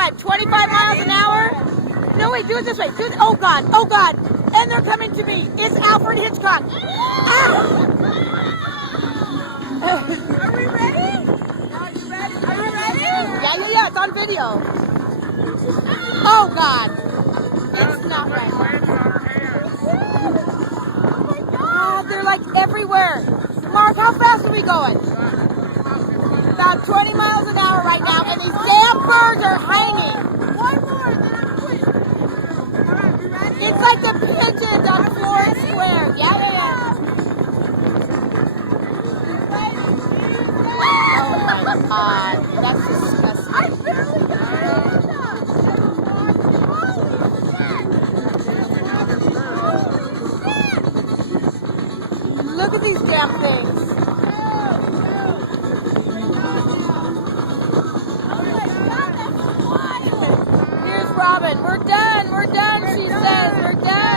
what, 25 miles an hour? No, wait, do it this way. Do it. Oh, God. Oh, God. And they're coming to me. It's Alfred Hitchcock. Ah! Are we ready? Are you ready? Are you ready? Yeah. It's on video. Oh, God. It's not right. God, they're like everywhere. Mark, how fast are we going? About 20 miles an hour right now, and these damn birds are hanging. One more, then I'm quit. All right, we ready? It's like the pigeons on Florida Square. Yeah. Oh my God, that's disgusting. I barely got it. Look at these damn things. Here's Robin. We're done, she says. We're done.